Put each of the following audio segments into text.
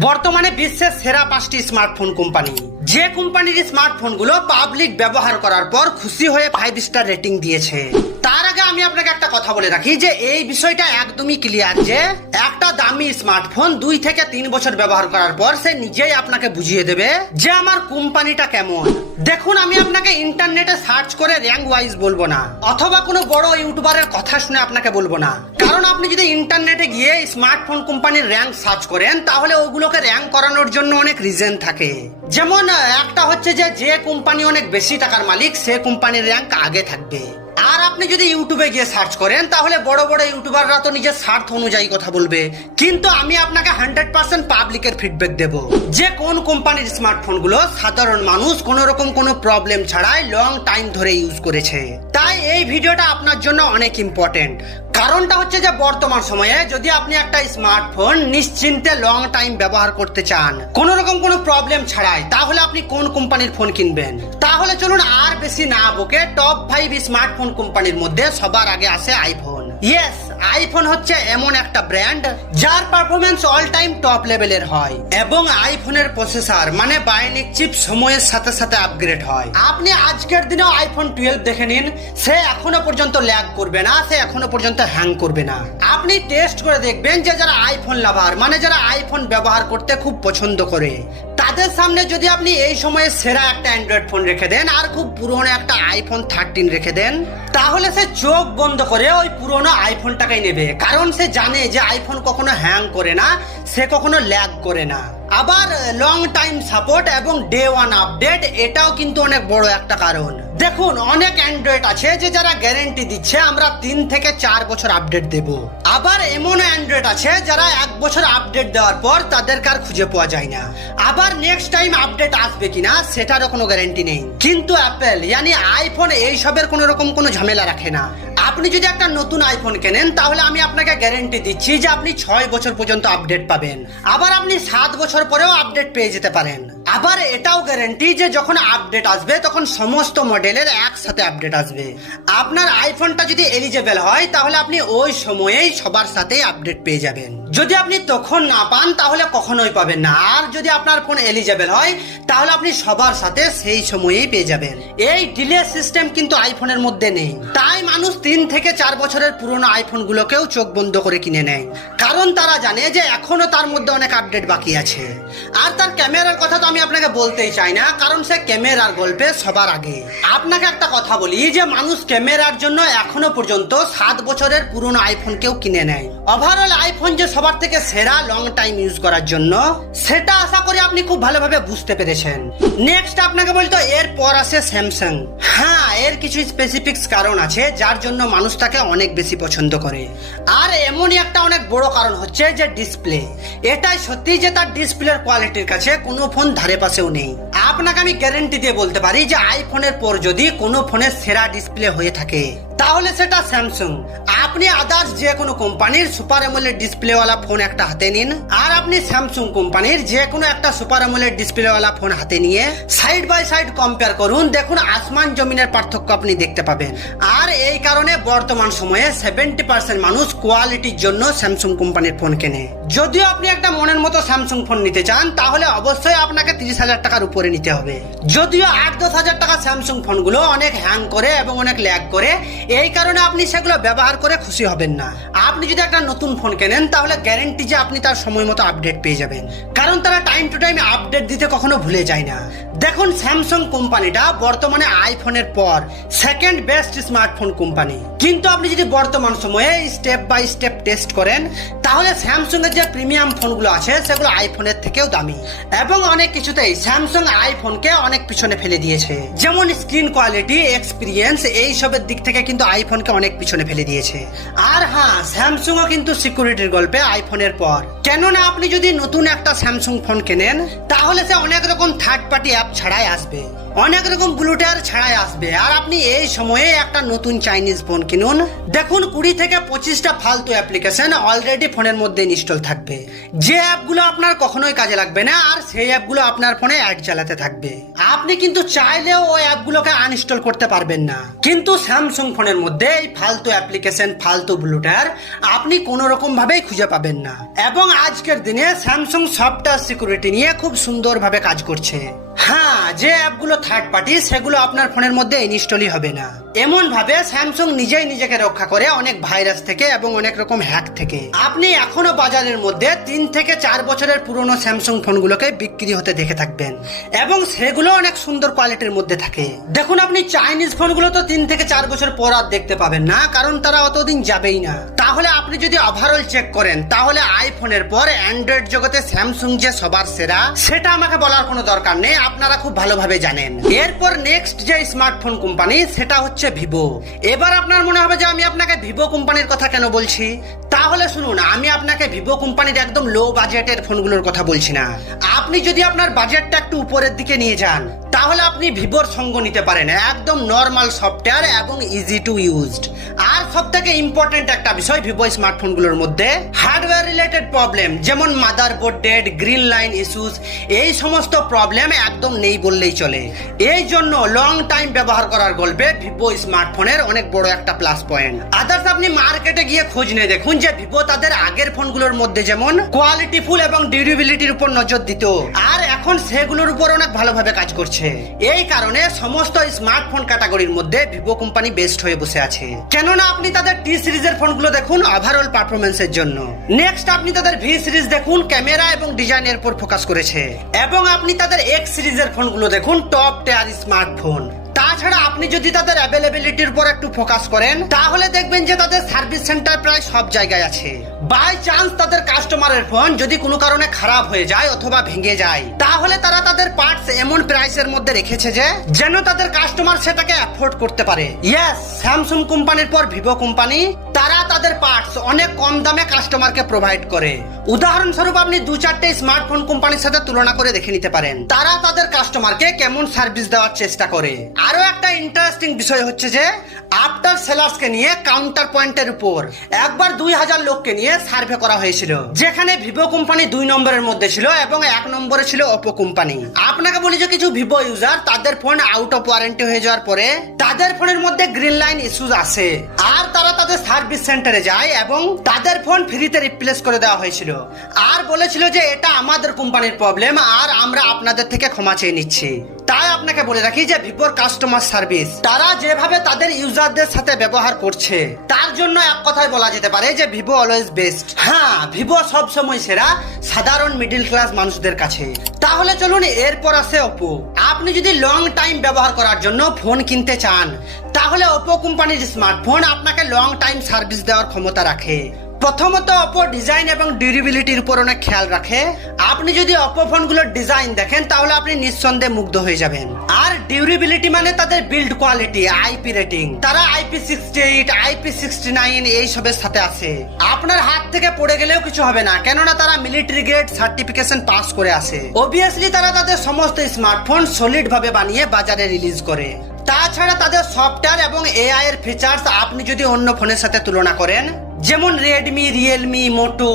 বর্তমানে বিশ্বের সেরা পাঁচটি স্মার্টফোন কোম্পানি। যে কোম্পানির স্মার্টফোনগুলো পাবলিক ব্যবহার করার পর খুশি হয়ে ফাইভ স্টার রেটিং দিয়েছে। আমি আপনাকে একটা কথা বলে রাখি যে এই বিষয়টা একদমই ক্লিয়ার যে একটা দামি স্মার্টফোন দুই থেকে তিন বছর ব্যবহার করার পর সে নিজেই আপনাকে বুঝিয়ে দেবে যে আমার কোম্পানিটা কেমন। দেখুন, আমি আপনাকে ইন্টারনেটে সার্চ করে র্যাঙ্ক ওয়াইজ বলব না, অথবা কোনো বড় ইউটিউবারের কথা শুনে আপনাকে বলব না। কারণ আপনি যদি ইন্টারনেটে গিয়ে স্মার্টফোন কোম্পানির র্যাঙ্ক সার্চ করেন, তাহলে ওগুলোকে র্যাঙ্ক করানোর জন্য অনেক রিজন থাকে। যেমন, একটা হচ্ছে যে যে কোম্পানি অনেক বেশি টাকার মালিক, সে কোম্পানির র্যাঙ্ক আগে থাকবে। আর আপনি যদি ইউটিউবে গিয়ে সার্চ করেন, তাহলে বড় বড় ইউটিউবাররা তো নিজের স্বার্থ অনুযায়ী কথা বলবে। কিন্তু আমি আপনাকে হান্ড্রেড পার্সেন্ট পাবলিকের ফিডব্যাক দেব। যে কোন কোম্পানির স্মার্টফোনগুলো সাধারণ মানুষ কোনো রকম কোনো প্রবলেম ছাড়াই লং টাইম ধরে ইউজ করেছে। তাই এই ভিডিওটা আপনার জন্য অনেক ইম্পর্টেন্ট কারণটা হচ্ছে যে বর্তমান সময়ে যদি আপনি একটা স্মার্টফোন নিশ্চিন্তে লং টাইম ব্যবহার করতে চান কোন রকম কোনো প্রবলেম ছাড়াই, তাহলে আপনি কোন কোম্পানির ফোন কিনবেন? তাহলে চলুন আর বেশি না বকে টপ ফাইভ স্মার্টফোন কোম্পানির মধ্যে সবার আগে আসে আইফোন ইয়েস আইফোন হচ্ছে এমন একটা ব্র্যান্ড যার পারফরমেন্স অল টাইম টপ লেভেলের হয় এবং আইফোনের প্রসেসর মানে বায়োনিক চিপ সময়ের সাথে সাথে আপগ্রেড হয়। আপনি আজকের দিনেও আইফোন টুয়েলভ দেখে নিন, সে এখনও পর্যন্ত ল্যাগ করবে না, সে এখনও পর্যন্ত হ্যাং করবে না। আপনি টেস্ট করে দেখবেন যে যারা আইফোন লাভার মানে যারা আইফোন ব্যবহার করতে খুব পছন্দ করে তাদের সামনে যদি আপনি এই সময়ে সেরা একটা অ্যান্ড্রয়েড ফোন রেখে দেন, আর খুব পুরনো একটা আইফোন থার্টিন রেখে দেন, তাহলে সে চোখ বন্ধ করে ওই পুরনো আইফোনটাকেই নেবে। কারণ সে জানে যে আইফোন কখনো হ্যাং করে না, সে কখনো ল্যাগ করে না। আবার লং টাইম সাপোর্ট এবং ডে ওয়ান আপডেট এটাও কিন্তু অনেক বড় একটা কারণ। দেখুন, অনেক অ্যান্ড্রয়েড আছে যে যারা গ্যারেন্টি দিচ্ছে, আমরা তিন থেকে চার বছর আপডেট দেব। আবার এমন অ্যান্ড্রয়েড আছে যারা এক বছর আপডেট দেওয়ার পর তাদেরকে আর খুঁজে পাওয়া যায় না। আবার নেক্সট টাইম আপডেট আসবে কিনা, সেটারও কোনো গ্যারেন্টি নেই। কিন্তু অ্যাপেল ইয়ানি আইফোন এইসবের কোনো রকম কোনো ঝামেলা রাখে না। আপনি যদি একটা নতুন আইফোন কেনেন, তাহলে আমি আপনাকে গ্যারেন্টি দিচ্ছি যে আপনি ছয় বছর পর্যন্ত আপডেট পাবেন। আবার আপনি সাত বছর পরেও আপডেট পেয়ে যেতে পারেন। আবার এটাও গ্যারেন্টি যে যখন আপডেট আসবে, তখন সমস্ত মডেলের একসাথে আপডেট আসবে। আপনার আইফোনটা যদি এলিজেবল হয়, তাহলে আপনি ওই সময়েই সবার সাথে আপডেট পেয়ে যাবেন। যদি আপনি তখন না পান, তাহলে কখনোই পাবেন না। আর যদি আপনার ফোন এলিজেবল হয়, তাহলে আপনি সবার সাথে সেই সময়েই পেয়ে যাবেন। এই ডিলে সিস্টেম কিন্তু আইফোনের মধ্যে নেই। তাই মানুষ তিন থেকে চার বছরের পুরনো আইফোন গুলোকেও চোখ বন্ধ করে কিনে নেয়। কারণ তারা জানে যে এখনও তার মধ্যে অনেক আপডেট বাকি আছে। আর তার ক্যামেরার কথা তো আমি আপনাকে বলতেই চাই না, কারণ সে ক্যামেরার গল্পে সবার আগে। আপনাকে একটা কথা বলি, যে মানুষ ক্যামেরার জন্য এখনও পর্যন্ত সাত বছরের পুরনো আইফোন কেউ কিনে নেয়। ওভারঅল আইফোন যে সবার থেকে সেরা লং টাইম ইউজ করার জন্য, সেটা আশা করি আপনি খুব ভালোভাবে বুঝতে পেরেছেন। নেক্সট আপনাকে বলতো এরপর আসে স্যামসাং হ্যাঁ এর কিছু স্পেসিফিক্স কারণ আছে, যার জন্য মানুষ তাকে অনেক বেশি পছন্দ করে। আর এমনই একটা অনেক বড় কারণ হচ্ছে যে ডিসপ্লে এটাই সত্যি যে তার ডিসপ্লের কোয়ালিটির কাছে কোনো ফোন ধারে পাশেও নেই। আপনাকে আমি গ্যারেন্টি দিয়ে বলতে পারি যে আইফোনের পর যদি কোনো ফোনের সেরা ডিসপ্লে হয়ে থাকে। তাহলে সেটা স্যামসাং আপনি আদার্স যে কোনো কোম্পানির সুপার অ্যামোলেড ডিসপ্লেওয়ালা ফোন একটা হাতে নিন। আর আপনি স্যামসাং কোম্পানির যে কোনো একটা সুপার অ্যামোলেড ডিসপ্লেওয়ালা ফোন হাতে নিয়ে সাইড বাই সাইড কম্পেয়ার করুন। দেখুন আসমান জমিনের পার্থক্য আপনি দেখতে পাবেন। আর এই কারণে বর্তমান সময়ে সেভেন্টি পার্সেন্ট মানুষ কোয়ালিটির জন্য স্যামসুং কোম্পানির ফোন কেনে। যদিও আপনি একটা মনের মতো স্যামসাং ফোন নিতে চান, তাহলে অবশ্যই আপনাকে তিরিশ হাজার টাকার উপরে নিতে হবে। যদিও আট দশ হাজার টাকা স্যামসাং ফোনগুলো অনেক হ্যাং করে এবং অনেক ল্যাগ করে এই কারণে আপনি সেগুলো ব্যবহার করে খুশি হবেন না। আপনি যদি একটা নতুন ফোন কেনেন, তাহলে গ্যারেন্টি যে আপনি তার সময় মতো আপডেট পেয়ে যাবেন। কারণ তারা টাইম টু টাইম আপডেট দিতে কখনো ভুলে যায় না। দেখুন স্যামসাং কোম্পানিটা বর্তমানে আইফোনের পর সেকেন্ড বেস্ট স্মার্টফোন কোম্পানি। কিন্তু আপনি যদি বর্তমান সময়ে স্টেপ বাই স্টেপ টেস্ট করেন, তাহলে স্যামসাং এর যে প্রিমিয়াম ফোনগুলো আছে, সেগুলো আইফোনের থেকেও দামি। এবং অনেক কিছুতেই স্যামসাং আইফোনকে অনেক পিছনে ফেলে দিয়েছে। যেমন স্ক্রিন কোয়ালিটি এক্সপিরিয়েন্স এই সবের দিক থেকে কিন্তু আইফোনকে অনেক পিছনে ফেলে দিয়েছে। আর হ্যাঁ স্যামসুংও কিন্তু সিকিউরিটির গল্পে আইফোনের পর। কেননা আপনি যদি নতুন একটা স্যামসুং ফোন কেনেন, তাহলে সে অনেক রকম থার্ড পার্টি অ্যাপ ছাড়াই আসবে। অনেক রকম ব্লুটার ছাড়াই আসবে। আর আপনি এই সময়ে একটা নতুন চাইনিজ ফোন কিনুন। দেখুন কুড়ি থেকে পঁচিশটা ফালতু অ্যাপ্লিকেশন অলরেডি ফোনের মধ্যে ইনস্টল থাকবে। যে অ্যাপগুলো আপনার কখনোই কাজে লাগবে না, আর সেই অ্যাপগুলো আপনার ফোনে অ্যাড চালাতে থাকবে। আপনি কিন্তু চাইলেও ওই অ্যাপগুলোকে আনইনস্টল করতে পারবেন না। কিন্তু স্যামসাং ফোনের মধ্যে এই ফালতু অ্যাপ্লিকেশন, ফালতু ব্লুটার আপনি কোনো রকম ভাবেই খুঁজে পাবেন না। এবং আজকের দিনে স্যামসাং সফটওয়্যার সিকিউরিটি নিয়ে খুব সুন্দরভাবে কাজ করছে। হ্যাঁ যে অ্যাপগুলো থার্ড পার্টি সেগুলো আপনার ফোনের মধ্যে ইনস্টলই হবে না। এমন ভাবে স্যামসাং নিজেই নিজেকে রক্ষা করে অনেক ভাইরাস থেকে এবং অনেক রকম হ্যাক থেকে। আপনি এখনও বাজারের মধ্যে তিন থেকে চার বছরের পুরনো স্যামসাং ফোনগুলোকে বিক্রি হতে দেখে থাকবেন এবং সেগুলো অনেক সুন্দর কোয়ালিটির মধ্যে থাকে। দেখুন আপনি চাইনিজ ফোনগুলো তো তিন থেকে চার বছর পর আর দেখতে পাবেন না, কারণ তারা অতদিন যাবেই না। তাহলে আপনি যদি ওভারঅল চেক করেন, তাহলে আইফোনের পর অ্যান্ড্রয়েড জগতে স্যামসুং যে সবার সেরা, সেটা আমাকে বলার কোনো দরকার নেই, আপনারা খুব ভালোভাবে জানেন। এরপর নেক্সট যে স্মার্টফোন কোম্পানি সেটা হচ্ছে ভিভো। এবার আপনার মনে হবে যে আমি আপনাকে ভিভো কোম্পানির কথা কেন বলছি? তাহলে শুনুন, আমি আপনাকে ভিভো কোম্পানির একদম লো বাজেটের ফোনগুলোর কথা বলছি না। আপনি যদি আপনার বাজেটটা একটু উপরের দিকে নিয়ে যান, তাহলে আপনি ভিভোর সঙ্গ নিতে পারেন। একদম নর্মাল সফটওয়্যার এবং ইজি টু ইউজড আর সব থেকে ইম্পর্টেন্ট একটা বিষয় ভিভো স্মার্টফোনগুলোর মধ্যে হার্ডওয়্যার রিলেটেড প্রবলেম যেমন motherboard dead green line issues এই সমস্ত প্রবলেম একদম নেই বললেই চলে। এই জন্য লং টাইম ব্যবহার করার গল্পে ভিভো স্মার্টফোনের অনেক বড় একটা প্লাস পয়েন্ট আদার্স আপনি মার্কেটে গিয়ে খোঁজ নিয়ে দেখুন যে ভিভো তাদের আগের ফোনগুলোর মধ্যে যেমন কোয়ালিটিফুল এবং ডিউরেবিলিটির উপর নজর দিত। আর এখন সেগুলোর উপর অনেক ভালোভাবে কাজ করছে। এই কারণে সমস্ত স্মার্টফোন ক্যাটাগরির মধ্যে ভিভো কোম্পানি বেস্ট হয়ে বসে আছে। কেননা আপনি তাদের টি সিরিজের ফোনগুলো দেখুন ওভারঅল পারফরমেন্সের জন্য। নেক্সট আপনি তাদের ভি সিরিজ দেখুন, ক্যামেরা এবং ডিজাইনের উপর ফোকাস করেছে। এবং আপনি তাদের এক্স সিরিজের ফোনগুলো দেখুন টপ টেয়ার স্মার্টফোন তাছাড়া আপনি যদি তাদের অ্যাভেলেবিলিটির উপর একটু ফোকাস করেন, তাহলে দেখবেন যে তাদের সার্ভিস সেন্টার প্রায় সব জায়গায় আছে। বাই চান্স তাদের কাস্টমারের ফোন যদি কোনো কারণে খারাপ হয়ে যায় অথবা ভেঙে যায়। তাহলে তারা তাদের পার্টস এমন প্রাইসের মধ্যে রেখেছে যে, যেন তাদের কাস্টমার সেটাকে অ্যাফোর্ড করতে পারে। ইয়েস স্যামসাং কোম্পানির পর ভিভো কোম্পানি, তারা তাদের পার্টস অনেক কম দামে কাস্টমারকে প্রোভাইড করে। উদাহরণস্বরূপ আপনি দু চারটে স্মার্টফোন কোম্পানির সাথে তুলনা করে দেখে নিতে পারেন। তারা তাদের কাস্টমারকে কেমন সার্ভিস দেওয়ার চেষ্টা করে। আরও একটা ইন্টারেস্টিং বিষয় হচ্ছে যে আফটার সেলার্সকে নিয়ে কাউন্টার পয়েন্টের উপর একবার দুই হাজার লোককে নিয়ে সার্ভে করা হয়েছিল। যেখানে ভিভো কোম্পানি দুই নম্বরের মধ্যে ছিল এবং এক নম্বরে ছিল ওপো কোম্পানি আপনাকে বলি যে, কিছু ভিভো ইউজার তাদের ফোন আউট অফ ওয়ারেন্টি হয়ে যাওয়ার পরে তাদের ফোনের মধ্যে গ্রিন লাইন ইস্যুস আসে। আর তারা তাদের সার্ভিস সেন্টারে যায় এবং তাদের ফোন ফ্রিতে রিপ্লেস করে দেওয়া হয়েছিল। আর বলেছিল যে এটা আমাদের কোম্পানির প্রবলেম আর আমরা আপনাদের থেকে ক্ষমা চেয়ে নিচ্ছি। আপনাকে বলে রাখি যে ভিভোর কাস্টমার সার্ভিস তারা যেভাবে তাদের ইউজারদের সাথে ব্যবহার করছে, তার জন্য এক কথায় বলা যেতে পারে যে ভিভো অলওয়েজ বেস্ট হ্যাঁ ভিভো সব সময় সেরা, সাধারণ মিডিল ক্লাস মানুষদের কাছে। তাহলে চলুন এরপর আসে ওপো আপনি যদি লং টাইম ব্যবহার করার জন্য ফোন কিনতে চান, তাহলে ওপো কোম্পানির স্মার্টফোন আপনাকে লং টাইম সার্ভিস দেওয়ার ক্ষমতা রাখে। প্রথমত অপো ডিজাইন এবং ডিউরেবিলিটির উপর অনেক খেয়াল রাখে। আপনি যদি অপো ফোনগুলোর ডিজাইন দেখেন, তাহলে আপনি নিঃসন্দেহে মুগ্ধ হয়ে যাবেন। আর ডিউরেবিলিটি মানে তাদের বিল্ড কোয়ালিটি আইপি রেটিং তারা IP sixty eight IP sixty nine এইসবের সাথে আছে। আপনার হাত থেকে পড়ে গেলেও কিছু হবে না, কেননা তারা মিলিটারি গ্রেড সার্টিফিকেশন পাস করে আসে অবভিয়াসলি তারা তাদের সমস্ত স্মার্টফোন সলিড ভাবে বানিয়ে বাজারে রিলিজ করে। তাছাড়া তাদের সফটওয়্যার এবং এআই এর ফিচার্স আপনি যদি অন্য ফোনের সাথে তুলনা করেন যেমন রেডমি রিয়েলমি মোটো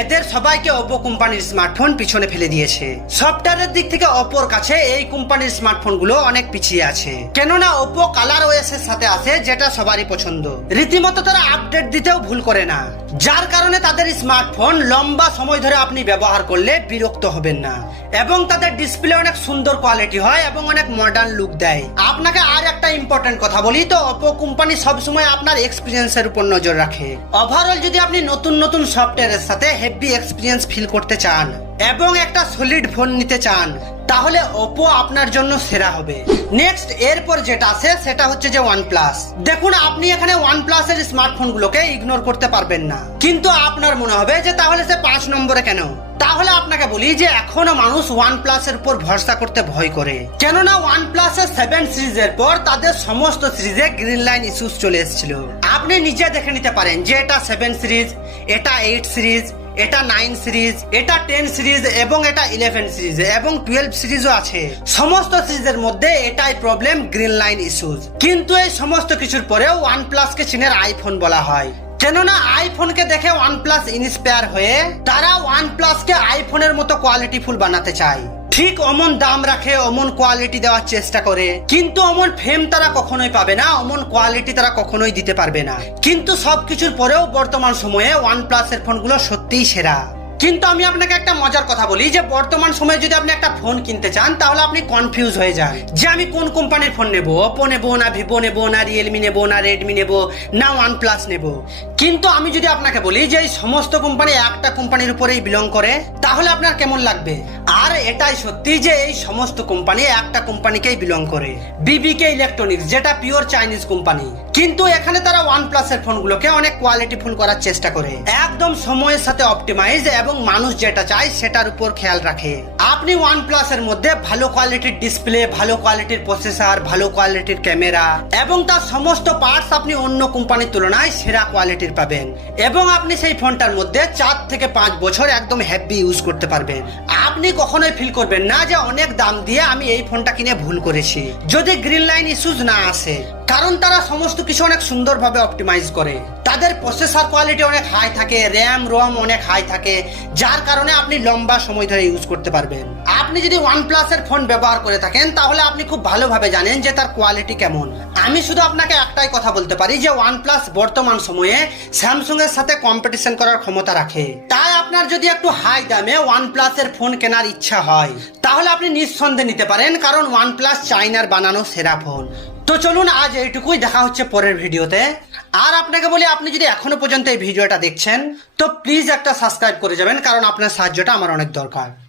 এদের সবাইকে ওপো কোম্পানির স্মার্টফোন পিছনে ফেলে দিয়েছে। সফটওয়্যারের দিক থেকে ওপোর কাছে এই কোম্পানির স্মার্টফোনগুলো অনেক পিছিয়ে আছে। কেননা ওপো কালার ওএস এর সাথে আছে, যেটা সবারই পছন্দ। রীতিমতো তারা আপডেট দিতেও ভুল করে না। যার কারণে তাদের স্মার্টফোন লম্বা সময় ধরে আপনি ব্যবহার করলে বিরক্ত হবেন না। এবং তাদের ডিসপ্লে অনেক সুন্দর কোয়ালিটি হয় এবং অনেক মডার্ন লুক দেয়। আপনাকে আর একটা ইম্পর্টেন্ট কথা বলি, তো ওপো কোম্পানি সবসময় আপনার এক্সপিরিয়েন্সের উপর নজর রাখে। ওভারঅল যদি আপনি নতুন নতুন সফটওয়্যারের সাথে হেভি এক্সপিরিয়েন্স ফিল করতে চান, এবং একটা সলিড ফোন নিতে চান তাহলে ওপো আপনার জন্য সেরা হবে। নেক্সট এরপর যেটা আছে, সেটা হচ্ছে যে ওয়ান প্লাস দেখুন, আপনি এখানে ওয়ান প্লাসের স্মার্টফোনগুলোকে ইগনোর করতে পারবেন না। কিন্তু আপনার মনে হবে যে, তাহলে সে পাঁচ নম্বরে কেন? তাহলে আপনাকে বলি যে, এখনও মানুষ ওয়ান প্লাসের উপর ভরসা করতে ভয় করে। কেননা ওয়ান প্লাসের সেভেন সিরিজের পর তাদের সমস্ত সিরিজে গ্রিন লাইন ইস্যুস চলে এসেছিল। আপনি নিজে দেখে নিতে পারেন যে, এটা সেভেন সিরিজ, এটা এইট সিরিজ এটা নাইন সিরিজ এটা টেন সিরিজ এবং এটা ইলেভেন সিরিজ এবং টুয়েলভ সিরিজও আছে। সমস্ত সিরিজের মধ্যে এটাই প্রবলেম গ্রিন লাইন ইস্যুজ কিন্তু এই সমস্ত কিছুর পরেও ওয়ান প্লাসকে চীনের আইফোন বলা হয়। কেননা আইফোনকে দেখে ওয়ান প্লাস ইন্সপায়ার হয়ে তারা ওয়ান প্লাসকে আইফোনের মতো কোয়ালিটিফুল বানাতে চায়। ঠিক অমন দাম রাখে, অমন কোয়ালিটি দেওয়ার চেষ্টা করে। কিন্তু অমন ফেম তারা কখনোই পাবে না, অমন কোয়ালিটি তারা কখনোই দিতে পারবে না। কিন্তু সবকিছুর পরেও বর্তমান সময়ে ওয়ান প্লাসের ফোনগুলো সত্যিই সেরা। কিন্তু আমি আপনাকে একটা মজার কথা বলি, যে বর্তমান সময়ে যদি আপনি একটা ফোন কিনতে চান, তাহলে আপনি কনফিউজ হয়ে যান। যে আমি কোন কোম্পানির ফোন নেব? ওপো নেব না ভিভো নেব না রিয়েলমি নেব না রেডমি নেব, না ওয়ান প্লাস নেব। কিন্তু আমি যদি আপনাকে বলি যে এই সমস্ত কোম্পানি একটা কোম্পানির উপরেই বিলং করে, তাহলে আপনার কেমন লাগবে? আর এটাই সত্যি যে এই সমস্ত কোম্পানি একটা কোম্পানিকেই বিলং করে। বিবিকে ইলেকট্রনিক্স যেটা পিওর চাইনিজ কোম্পানি কিন্তু এখানে তারা ওয়ান প্লাসের ফোনগুলোকে অনেক কোয়ালিটিফুল করার চেষ্টা করে। একদম সময়ের সাথে অপটিমাইজ এবং মানুষ যেটা চায় সেটার উপর খেয়াল রাখে। আপনি ওয়ান প্লাসের মধ্যে ভালো কোয়ালিটির ডিসপ্লে, ভালো কোয়ালিটির প্রসেসর, ভালো কোয়ালিটির ক্যামেরা এবং তার সমস্ত পার্টস আপনি অন্য কোম্পানির তুলনায় সেরা কোয়ালিটির পাবেন এবং আপনি সেই ফোনটার মধ্যে চার থেকে পাঁচ বছর একদম হ্যাপি ইউজ করতে পারবেন। আপনি কখনোই ফিল করবেন না যে অনেক দাম দিয়ে আমি এই ফোনটা কিনে ভুল করেছি। যদি গ্রিন লাইন ইস্যুজ না আসে কারণ তারা সমস্ত কিছু অনেক সুন্দরভাবে অপটিমাইজ করে। তাদের প্রসেসর কোয়ালিটি অনেক হাই থাকে র্যাম রোম অনেক হাই থাকে, যার কারণে আপনি লম্বা সময় ধরে ইউজ করতে পারবেন। আপনি যদি ওয়ান প্লাসের ফোন ব্যবহার করে থাকেন, তাহলে আপনি খুব ভালোভাবে জানেন যে তার কোয়ালিটি কেমন। আমি শুধু আপনাকে একটাই কথা বলতে পারি যে ওয়ান প্লাস বর্তমান সময়ে স্যামসুং এর সাথে কম্পিটিশন করার ক্ষমতা রাখে। তাই আপনার যদি একটু হাই দামে ওয়ান প্লাসের ফোন কেনার ইচ্ছা হয়, তাহলে আপনি নিঃসন্দেহে নিতে পারেন, কারণ ওয়ান প্লাস চাইনার বানানো সেরা ফোন তো চলুন আজ এইটুকুই দেখা হচ্ছে পরের ভিডিওতে। আর আপনাকে বলি, আপনি যদি এখনও পর্যন্ত এই ভিডিওটা দেখছেন, তো প্লিজ একটা সাবস্ক্রাইব করে যাবেন, কারণ আপনার সাহায্যটা আমার অনেক দরকার।